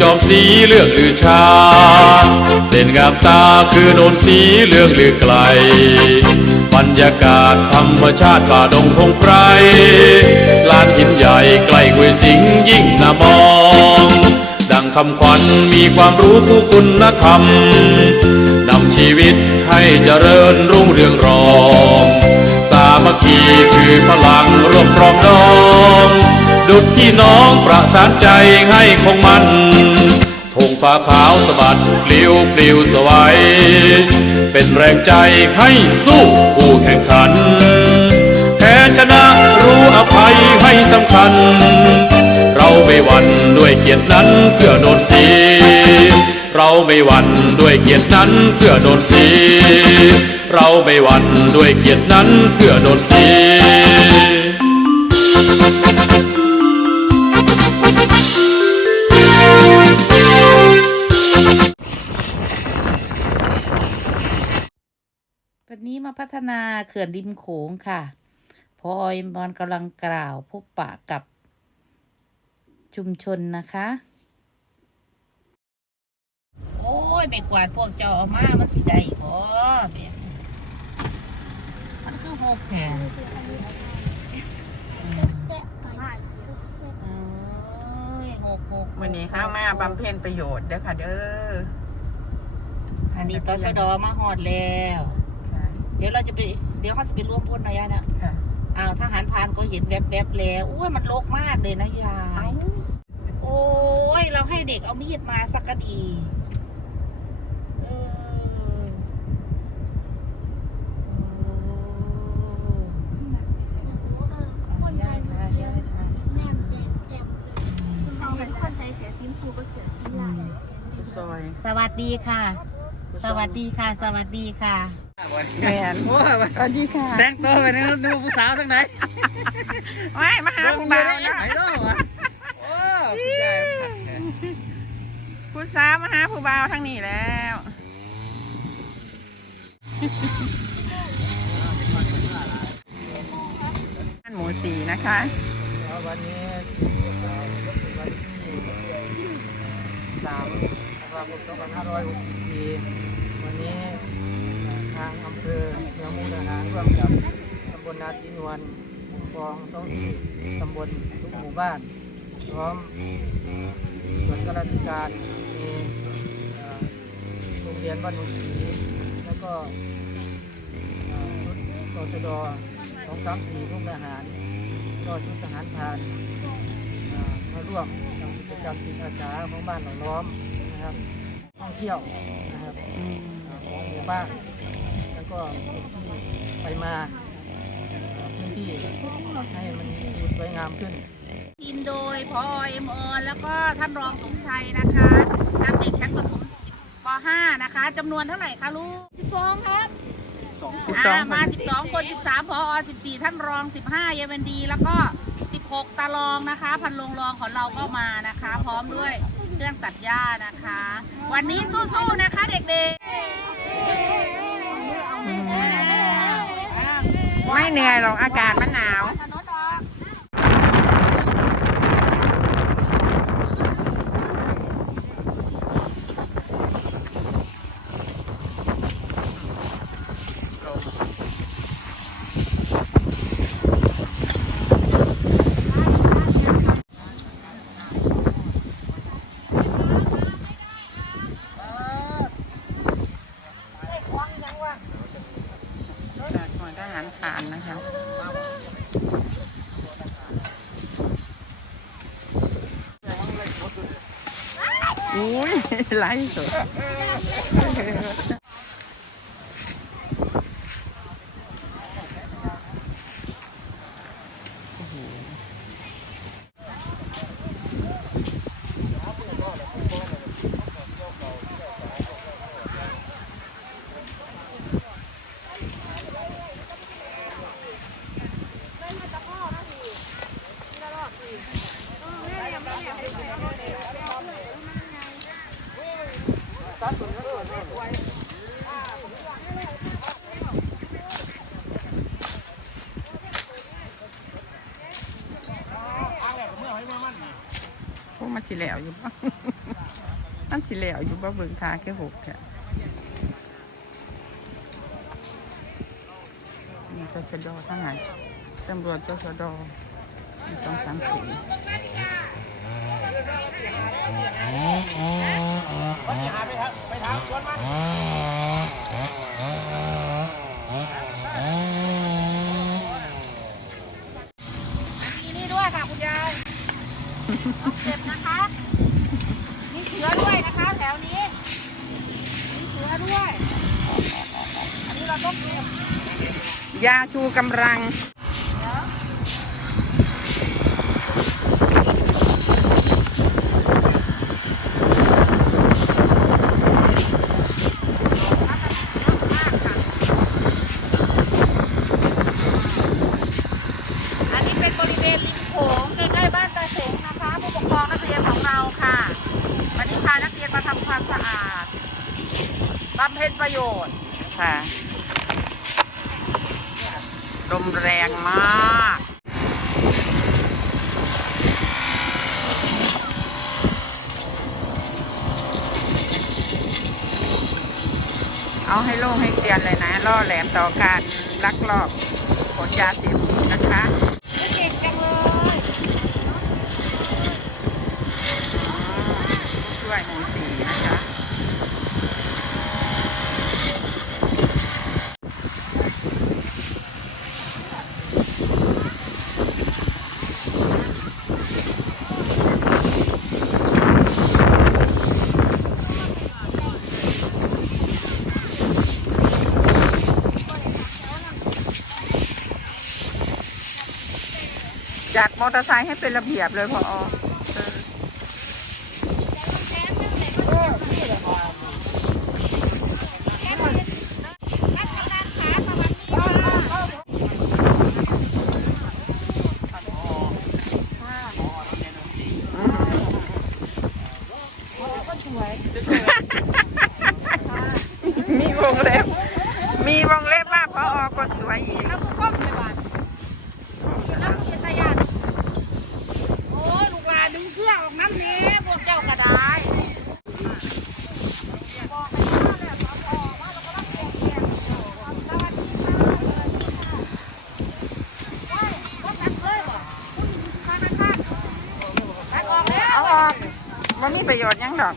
จอมสีเลือกลือชาเด่นงามตาคือโนนสีเลือกลือไกล บรรยากาศธรรมชาติป่าดงพงไพรลานหินใหญ่ใกล้ห้วยสิงยิ่งนามอง ดังคำขวัญมีความรู้คู่คุณธรรมนำชีวิตให้เจริญรุ่งเรืองรอง สามัคคีคือพลังร่วมรองุดพี่น้องประสานใจให้คงมันธงฟ้าขาวสะบัดปลิวปลิวสวัยเป็นแรงใจให้สู้ผู้แข่งขัน แพ้ชนะรู้อภัยให้สำคัญ เราไม่หวั่นด้วยเกียรตินั้นเพื่อโดนสีเราไม่หวั่นด้วยเกียรตินั้นเพื่อโดนสีเราไม่หวั่นด้วยเกียรตินั้นเพื่อโดนสี มาพัฒนาเขื่อนริมโขงค่ะพอออยมอนกำลังกล่าวพบปะกับชุมชนนะคะ โอ้ยไปกวาดพวกเจ้าเอามา มันสิได้บ่แบบมันคือหกแผ่นเอ้ยหกหกวันนี้ข้ามาบำเพ็ญประโยชน์เด้อค่ะเด้อ อันนี้ตชดมาหอดแล้วค่ะเดี๋ยวเราจะไป เดี๋ยวเขาจะไปร่วมพ่นนะยะเนี่ยค่ะอ้าวทหารพรานก็เห็นแวบๆแล้วอุ้ยมันรกมากเลยนะยาย โอ้ย เราให้เด็กเอามีดมาสักก็ดีเออโอ้ยายค่ะยายค่ะซอยสวัสดีค่ะ สวัสดีค่ะ สวัสดีค่ะ แมนสวัสดีค่ะแต่งตัวไปนี่นึกว่าผู้สาวทั้งไหนไม่มาหาผู้บ่าวนะไหนเนาะวะโอ้สุดยอดผู้สาวมาหาผู้บ่าวทั้งนี้แล้วบ้านหมูสีนะคะวันนี้วันที่สามธันวาคมสองพันห้าร้อยหกสิบสี่วันนี้ ทางอำเภอเมืองมุกดาหารร่วมกับตำบลนาทีนวลปกครองท้องที่ตำบลทุกหมู่บ้านพร้อมส่วนข้าราชการมีโรงเรียนบ้านหนุสีแล้วก็ชุดตชดสองสามสี่ทุกทหารก็ชุดทหารพรานมาร่วมทำกิจกรรมจิตอาสาของบ้านหนอล้อมนะครับท่องเที่ยวนะครับของหมู่บ้าน ก็คนที่ไปมาเอ่อพื้นที่ให้มันดูสวยงามขึ้น ทีมโดยพอเอ็มเอแล้วก็ท่านรองสมชัยนะคะนำเด็กชั้นประถมป .5 นะคะจำนวนเท่าไหร่คะลูก12ครับสิบสองอ่ามา 12 คน 13พอ14 ท่านรอง 15 เยาวันดี แล้วก็ 16 ตารองนะคะ พันลงรองของเราก็มานะคะ พร้อมด้วยเครื่องตัดหญ้านะคะ วันนี้สู้ๆนะคะเด็กๆอ่า ไม่เหนื่อยหรอกอากาศมันหนาว ถนนออก จากหน่วยทหารผ่านนะคะ อุ้ย ไล่ส สิแล้วอยู่บ่มันสิแล้วอยู่บ่เบิ่งทาแค่หกแค่นี่ตชดทั้งหลายตำรวจตชดมีสองสามสี่มีนี่ด้วยค่ะ คุณยายต้องเก็บนะคะ ยาชูกำลัง อันนี้เป็นบริเวณริมโขงใกล้ๆบ้านตาเสงนะคะผู้ปกครองนักเรียนของเราค่ะ วันนี้พานักเรียนมาทำความสะอาดบำเพ็ญประโยชน์ค่ะ ลมแรงมากเอาให้โล่งให้เตียนเลยนะล่อแหลมต่อการลักลอบขนยาเสพติดนะคะ เก่งจังเลย ช่วยหมูสีนะคะ จัดมอเตอร์ไซค์ให้เป็นระเบียบเลยพอเออ มีวงเล็บ มีวงเล็บว่าพออกดสวยอีก แล้วก็ก้มเลยบ้านแล้วก็เป็นตาญาติโอ้ยลูกหลานดึงเครื่องออกน้ำนี้พวกเจ้ากระไดบอกให้มาแล้วสพว่าเราก็รับเก็บเกี่ยวสวัสดีค่ะเฮ้ยรถตักเลยบ่ข้างข้างตักออกแล้ว เอาออกว่ามี ประโยชน์ยังดอก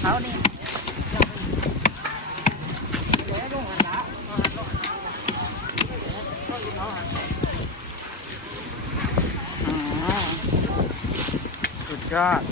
เขานี่สุดยอด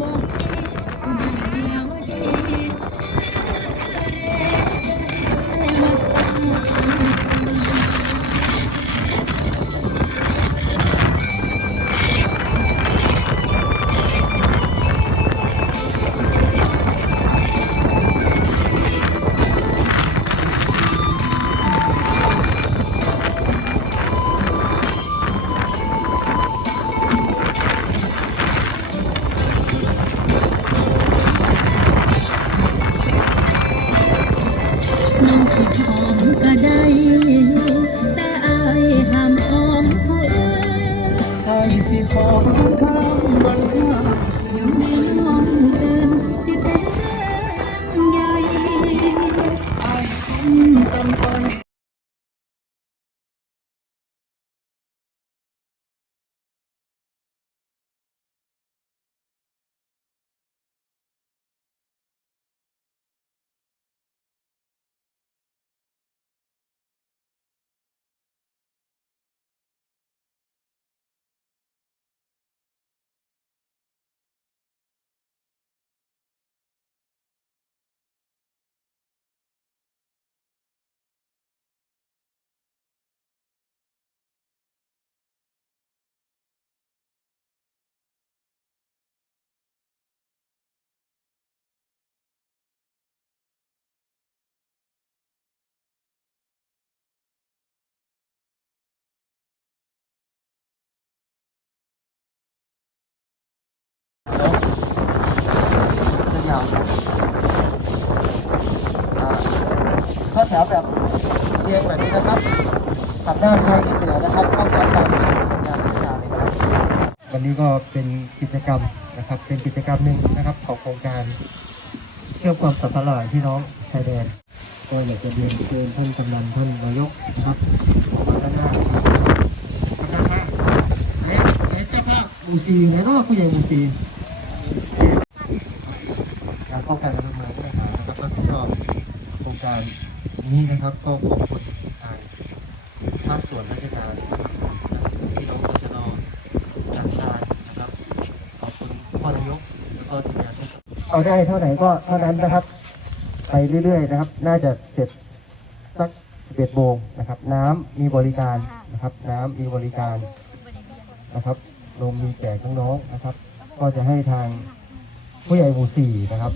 น้ ถวแบบเรียงแบบนี้นะครับตัดด้านซ้ายนิดเดียวนะครับเข้าแถวตามที่ทำงานพิจารณาเลยครับวันนี้ก็เป็นกิจกรรมนะครับ เป็นกิจกรรมหนึ่งนะครับของโครงการเชื่อมความสัมพันธ์ระหว่างพี่น้องชายแดนก็อยากจะเรียนเชิญท่านกำนันท่านนายกนะครับออกมาด้านหน้าด้านหน้าเอ๊ะเอ๊ะเจ้าภาพหมูซีไหนเนาะผู้ใหญ่หมูซีการป้องกันและทำงานปัญหานะครับแล้วก็โครงการ นี้นะครับก็ขอบคุณทางภาคส่วนราชการที่น้องตชนจัดการนะครับขอบคุณพ่อนายกแล้วก็ทีมงานทุกคนเอาได้เท่าไหร่ก็เท่านั้นนะครับ ไปเรื่อยๆนะครับ น่าจะเสร็จสัก11โมงนะครับ น้ำมีบริการนะครับ น้ำมีบริการนะครับนมมีแจกน้องๆนะครับ ก็จะให้ทางผู้ใหญ่หมู่สี่นะครับ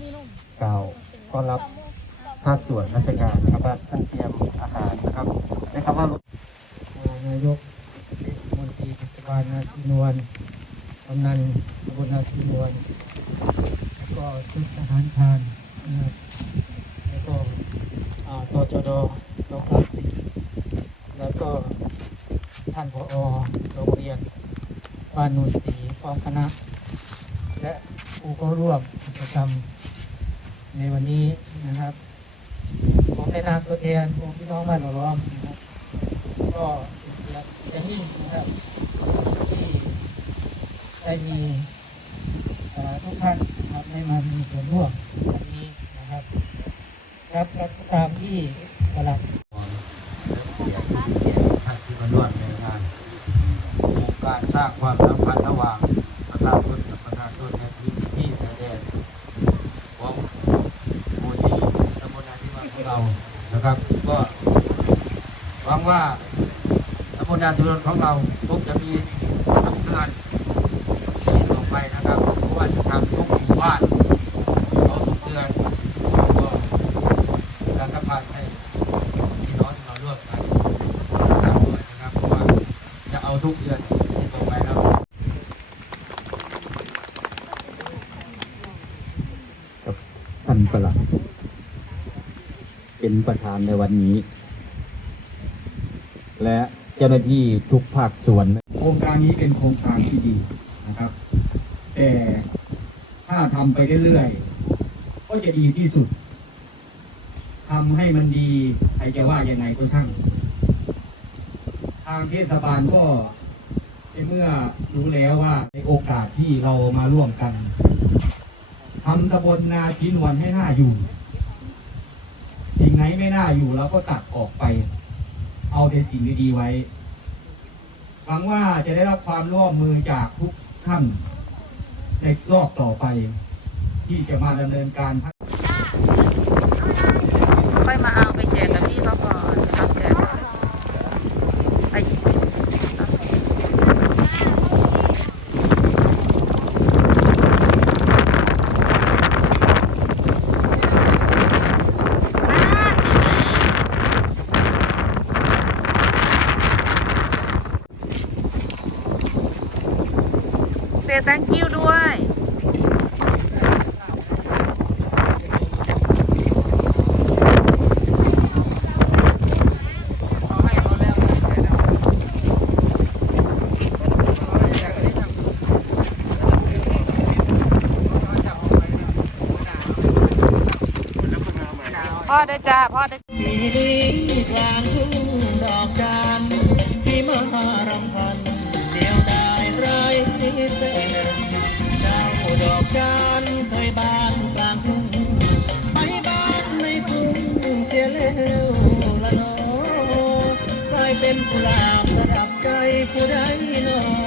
กล่าวต้อนรับ ภาคส่วนราชการนะครับว่าท่านเตรียมอาหารนะครับได้คำว่ารถนายกมนตรีเทศบาลนาทีนวลกำนันตำบลนาทีนวลแล้วก็ชุดทหารพรานนะครับแล้วก็อ่าตจดตภาคสี่แล้วก็ท่านผอโรงเรียนบ้านโนนศรีพร้อมคณะ และผู้เข้าร่วมกิจกรรมในวันนี้นะครับ ในนามตัวแทนของพี่น้องบ้านหลวงล้อมนะครับก็เกียรติอย่างยิ่งนะครับที่ได้มีเอ่อทุกท่านนะครับได้มามีส่วนร่วมวันนี้นะครับครับและตามที่กำลัง ท่านที่มาร่วมในงานโครงการสร้างความสัมพันธ์ระหว่างประชาชนกับประชาชนในพื้นที่ชายแดนของหมู่สี่ตำบลนาที่วานของเรานะครับ ก็หวังว่าตำบลนาทุรนของเราคงจะมีทุกเดือนที่ต่อไปนะครับเพราะว่าจะทำทุกหมู่บ้านเอาทุกเดือนก็ประชาสัมพันธ์ให้พี่น้องที่มาร่วมกันตามด้วยนะครับเพราะว่าจะเอาทุกเดือนที่ต่อไปแล้วท่านประหลัดเป็นประธานในวันนี้ และ เจ้าหน้าที่ทุกภาคส่วน โครงการนี้เป็นโครงการที่ดีนะครับ แต่ถ้าทำไปเรื่อยๆก็จะดีที่สุดทำให้มันดีใครจะว่ายังไงก็ช่าง ทางเทศบาลก็ในเมื่อรู้แล้วว่าในโอกาสที่เรามาร่วมกันทำตำบลนาชินวนให้น่าอยู่ สิ่งไหนไม่น่าอยู่เราก็ตัดออกไป เอาแต่สิ่งดีๆไว้ หวังว่าจะได้รับความร่วมมือจากทุกท่านในรอบต่อไป ที่จะมาดำเนินการ ค่อยมาเอาไปแจกกับพี่เขาก่อนนะครับแจกไปเซ thank you ด้วยพ่อได้จ้าพ่อได้มีกลางทุ่งดอกจานที่มารำพัน เส้นเจ้าดอกจานเคยบานกลางทุ่งไปบ้านในทุ่งเสียแล้วละเนอกลายเป็นกุหลาบสดับใจผู้ใดเนอ